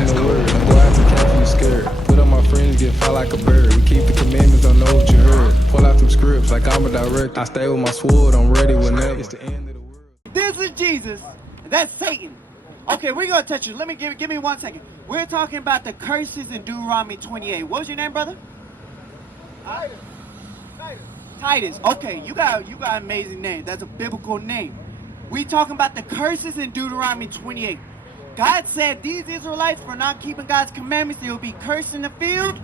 listen to word. Don't go out to camp and you scared. Put on my friends, get fly like a bird. We keep the commandments, don't know what you heard. Pull out them scripts like I'm a director. I stay with my sword, I'm ready whenever. It's the end of the world. This is Jesus. That's Satan. Okay, we're going to touch you. Let me give me 1 second. We're talking about the curses in Deuteronomy 28. What was your name, brother? Titus. Titus. Okay, you got an amazing name. That's a biblical name. We talking about the curses in Deuteronomy 28. God said these Israelites, for not keeping God's commandments, they will be cursed in the field,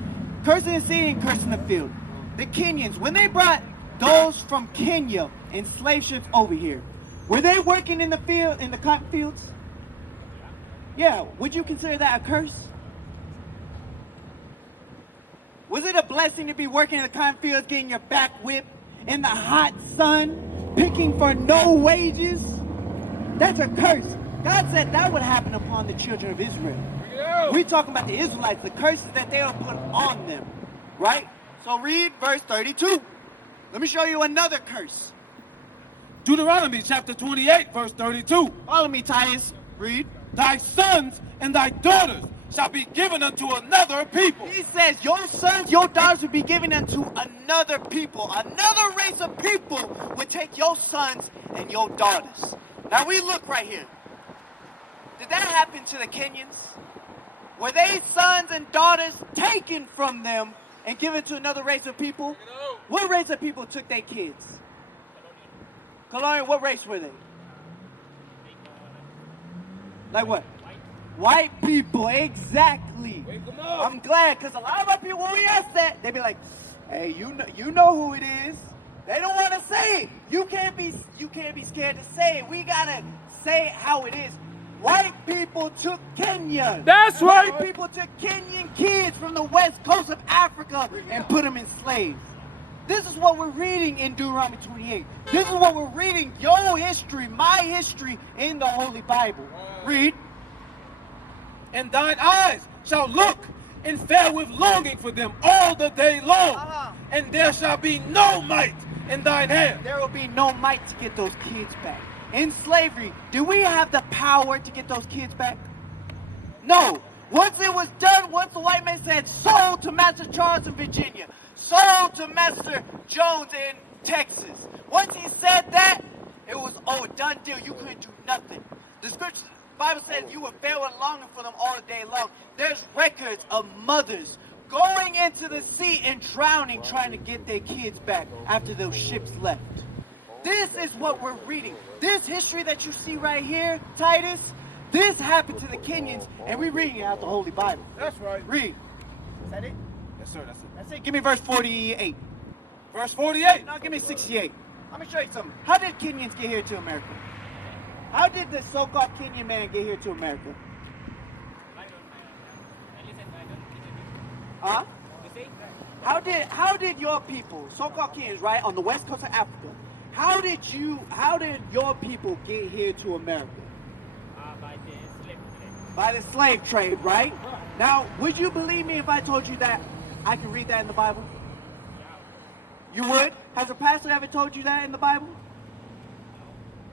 cursed in the city, and cursed in the field. The Kenyans, when they brought those from Kenya in slave ships over here, were they working in the field, in the cotton fields? Yeah. Would you consider that a curse? Was it a blessing to be working in the cotton fields, getting your back whipped in the hot sun, picking for no wages? That's a curse. God said that would happen upon the children of Israel. We're talking about the Israelites, the curses that they will put on them, right? So read verse 32. Let me show you another curse. Deuteronomy chapter 28, verse 32. Follow me, Titus. Read. Thy sons and thy daughters shall be given unto another people. He says your sons, your daughters will be given unto another people. Another race of people would take your sons and your daughters. Now we look right here. Did that happen to the Kenyans? Were they sons and daughters taken from them and given to another race of people? What race of people took their kids? Colonial, what race were they? Like what? White people, exactly. I'm glad, because a lot of our people, when we ask that, they be like, hey, you know who it is. They don't want to say it. You can't be scared to say it. We gotta say it how it is. White people took Kenya. That's right. White people took Kenyan kids from the west coast of Africa and put them in slaves. This is what we're reading in Deuteronomy 28. This is what we're reading, your history, my history, in the Holy Bible. Read. And thine eyes shall look and fare with longing for them all the day long. And there shall be no might in thine hand. There will be no might to get those kids back. In slavery, do we have the power to get those kids back? No. Once it was done, once the white man said, sold to Master Charles in Virginia, sold to Master Jones in Texas. Once he said that, it was, a done deal. You couldn't do nothing. The scripture, the Bible says you were fare with longing for them all the day long. There's records of mothers going into the sea and drowning, trying to get their kids back after those ships left. This is what we're reading. This history that you see right here, Titus, this happened to the Kenyans, and we're reading it out the Holy Bible. That's right. Read. Is that it? Yes, sir, that's it. That's it. Give me verse 48. Verse 48. No, give me 68. Let me show you something. How did Kenyans get here to America? How did the so-called Kenyan man get here to America? Huh? How did your people, so-called Kenyans, right, on the west coast of Africa, how did your people get here to America? By the slave trade. By the slave trade, right? Now, would you believe me if I told you that I can read that in the Bible? You would? Has a pastor ever told you that in the Bible?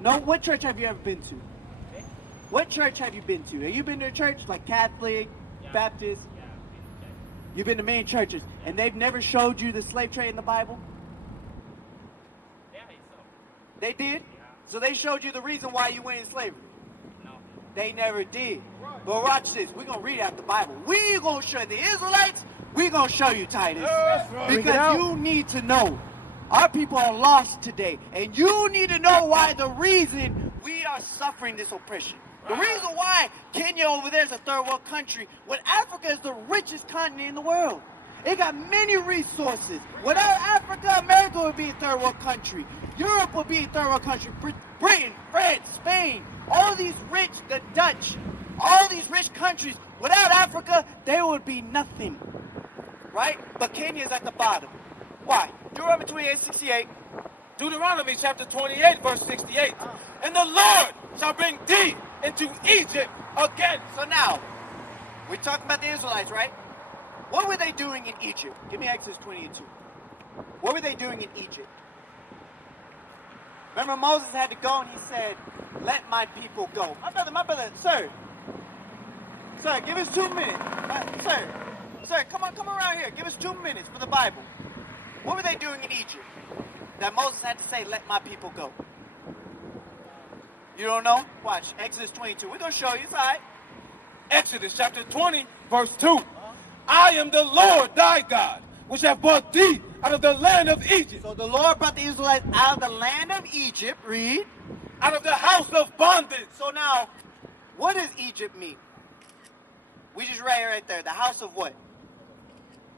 No? What church have you ever been to? What church have you been to? Have you been to a church like Catholic, Baptist? You've been to many churches, and they've never showed you the slave trade in the Bible? They did? So they showed you the reason why you went in slavery? No. They never did. But watch this. We're going to read out the Bible. We're going to show the Israelites. We're going to show you, Titus. Because you need to know. Our people are lost today. And you need to know why the reason we are suffering this oppression. The reason why Kenya over there is a third world country, when Africa is the richest continent in the world. It got many resources. Without Africa, America would be a third world country. Europe would be a third world country. Britain, France, Spain, all these rich, the Dutch, all these rich countries. Without Africa, there would be nothing. Right? But Kenya is at the bottom. Why? Deuteronomy 28:68. Deuteronomy chapter 28, verse 68. And the Lord shall bring thee into Egypt again. So now, we're talking about the Israelites, right? What were they doing in Egypt? Give me Exodus 20:2. What were they doing in Egypt? Remember Moses had to go and he said, let my people go. My brother, sir, Sir, give us 2 minutes. Sir, come around here. Give us 2 minutes for the Bible. What were they doing in Egypt that Moses had to say, let my people go? You don't know? Watch, Exodus 22. We're going to show you, it's all right. Exodus chapter 20, verse 2. I am the Lord thy God, which have brought thee out of the land of Egypt. So the Lord brought the Israelites out of the land of Egypt. Read. Out of the house of bondage. So now, what does Egypt mean? We just read it right there. The house of what?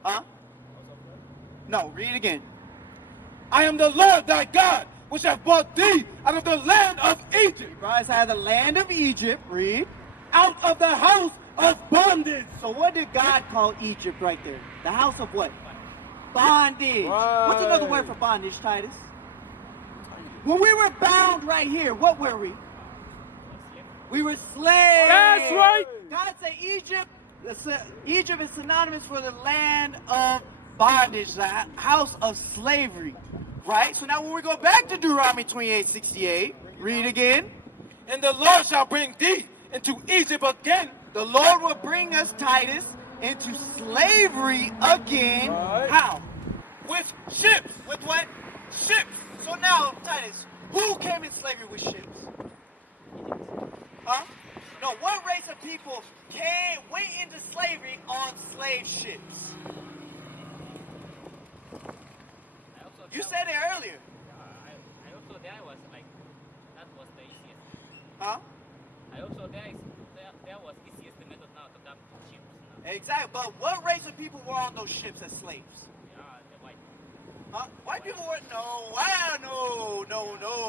Huh? No, read it again. I am the Lord thy God, which have brought thee out of the land of Egypt. He brought us out of the land of Egypt. Read. Out of the house of bondage. So what did God call Egypt right there? The house of what? Bondage. Right. What's another word for bondage, Titus? When we were bound right here, what were we? We were slaves. That's right. God said Egypt is synonymous for the land of bondage, the house of slavery. Right? So now when we go back to Deuteronomy 28:68, read again. And the Lord shall bring thee into Egypt again. The Lord will bring us, Titus, into slavery again. Right. How? With ships. With what? Ships. So now, Titus, who came in slavery with ships? Huh? No, what race of people went into slavery on slave ships? You said it earlier. I also there was like that was the easiest. Huh? I also there was easiest method now to come to ships now. Exactly. But what race of people were on those ships as slaves? Yeah, the white. Huh? White people were no.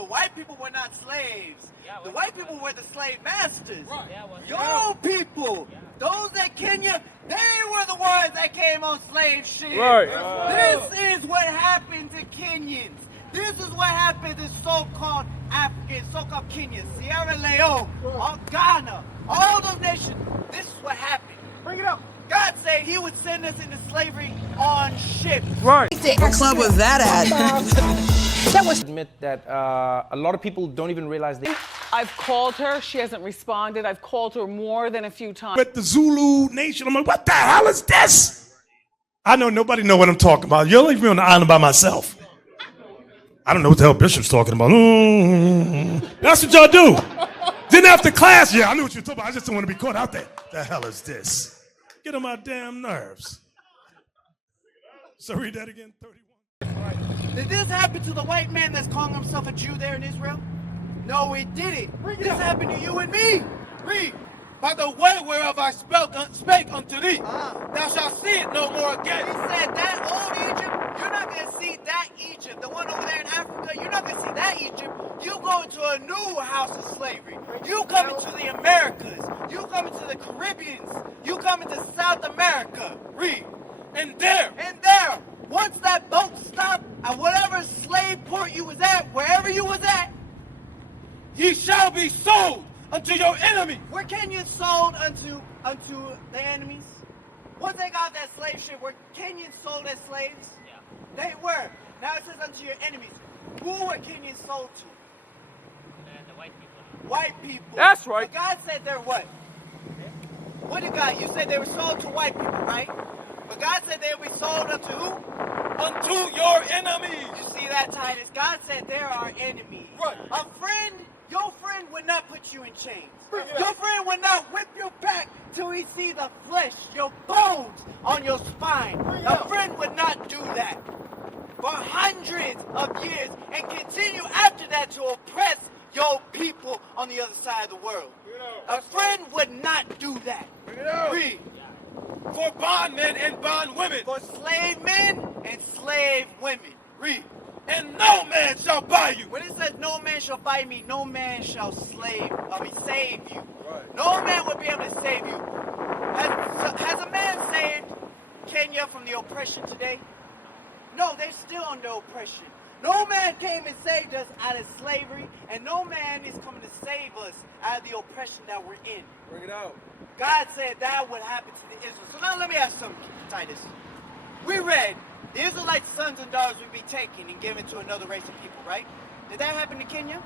White people were not slaves. Yeah, The white people were the slave masters. Right. There was Your people, Yeah. those at Kenya, they were the ones that came on slave ships. Right. This is what happened to Kenyans. This is what happened to so-called Africans, so-called Kenyans, Sierra Leone, Ghana, all those nations. This is what happened. Bring it up. God said he would send us into slavery on ships. Right. What club was that at? Admit that a lot of people don't even realize they. I've called her. She hasn't responded. I've called her more than a few times. With the Zulu nation, I'm like, what the hell is this? I know nobody know what I'm talking about. You'll leave me on the island by myself. I don't know what the hell Bishop's talking about. That's what y'all do. Then after class, yeah, I knew what you were talking about. I just don't want to be caught out there. The hell is this? Get on my damn nerves. So read that again, 31. Did this happen to the white man that's calling himself a Jew there in Israel? No, it didn't. This happened to you and me. Read. By the way whereof I spake unto thee, thou shalt see it no more He again. said that old Egypt, you're not going to see that Egypt. The one over there in Africa, you're not going to see that Egypt. You go into a new house of slavery. You come into the Americas. You come into the Caribbeans. You come into South America. Read. And there, Once that boat stopped at whatever slave port you was at, wherever you was at, ye shall be sold unto your enemy. where Kenyans sold unto the enemies? Once they got that slave ship, were Kenyans sold as slaves? Yeah. They were. Now it says unto your enemies. Who were Kenyans sold to? The white people. White people. That's right. But God said they're what? What did God? You said they were sold to white people, right? But God said they would be sold unto who? Unto your enemies. You see that, Titus? God said they're our enemies. Right. Your friend would not put you in chains. Your friend would not whip your back till he see the flesh, your bones on your spine. A friend would not do that for hundreds of years and continue after that to oppress your people on the other side of the world. A friend would not do that. Read. For bondmen and bondwomen. For slave men and slave women. Read. And no man shall buy you. When it says no man shall buy me, no man shall save you. Right. No man will be able to save you. Has a man saved Kenya from the oppression today? No, they're still under oppression. No man came and saved us out of slavery, and no man is coming to save us out of the oppression that we're in. Bring it out. God said that would happen to the Israelites. So now let me ask something, Titus. We read the Israelites' sons and daughters would be taken and given to another race of people, right? Did that happen to Kenya?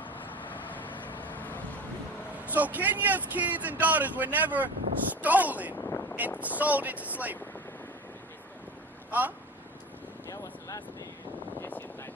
So Kenya's kids and daughters were never stolen and sold into slavery. Huh? There was last day, ancient time.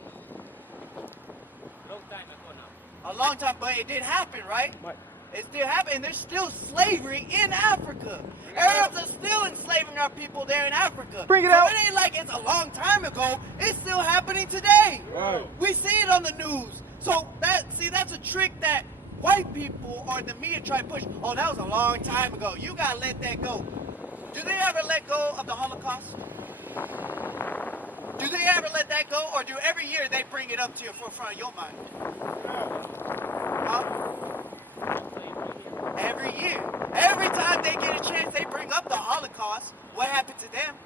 Long time ago now. A long time, but it did happen, right? Right. It still happened, and there's still slavery in Africa. Arabs are still enslaving our people there in Africa. Bring it so out. it ain't like it's a long time ago. It's still happening today. Right. We see it on the news. So that's a trick that white people or the media try to push. Oh, that was a long time ago. You gotta let that go. Do they ever let go of the Holocaust? Do they ever let that go, or do every year they bring it up to your forefront of your mind? Huh? Every year. Every time they get a chance, they bring up the Holocaust. What happened to them?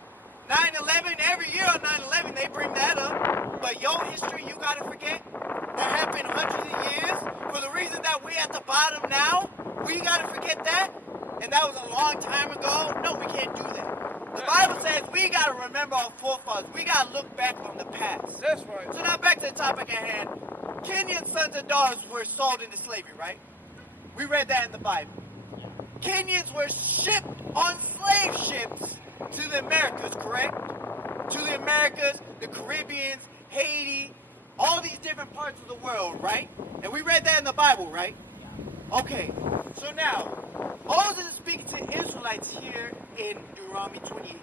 9/11, every year on 9/11, they bring that up. But your history, you gotta forget. That happened hundreds of years. For the reason that we at the bottom now, we gotta forget that. And that was a long time ago. No, we can't do that. The Bible says we gotta remember our forefathers. We gotta look back on the past. That's right. So now back to the topic at hand. Kenyan sons and daughters were sold into slavery, right? We read that in the Bible. Kenyans were shipped on slave ships to the Americas, correct? To the Americas, the Caribbeans, Haiti, all these different parts of the world, right? And we read that in the Bible, right? Okay, so now, Moses is speaking to Israelites here in Deuteronomy 28.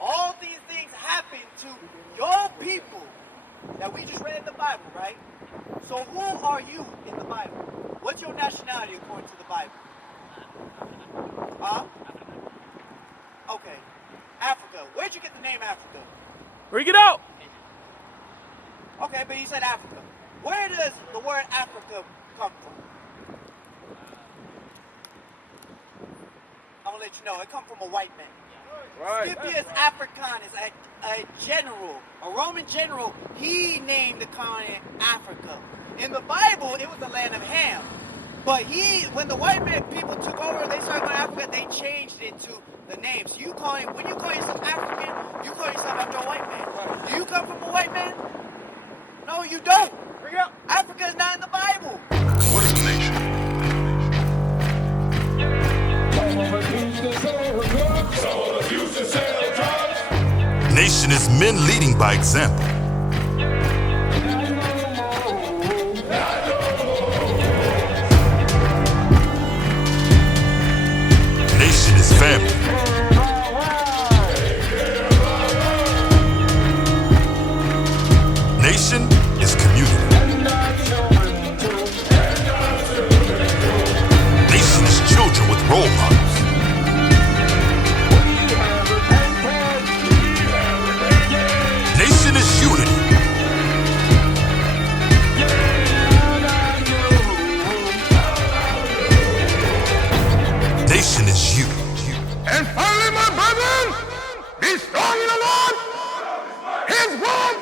All these things happened to your people that we just read in the Bible, right? So who are you in the Bible? What's your nationality according to the Bible? Huh? Okay. Africa. Where'd you get the name Africa? Bring it out. Okay, but you said Africa. Where does the word Africa come from? I'm gonna let you know. It comes from a white man. Right. Scipius Africanus, a general, a Roman general, he named the continent Africa. In the Bible, it was the land of Ham. But when the white man people took over, they started going to Africa, they changed it to the name. So when you call yourself African, you call yourself after a white man. Do you come from a white man? No, you don't. Bring it up. Africa is not in the Bible. What is a nation? Nation is men leading by example. Nation is family. Nation is community. Nation is children with role models. Nation is unity. Nation is you. And finally, my brethren, be strong in the Lord. His word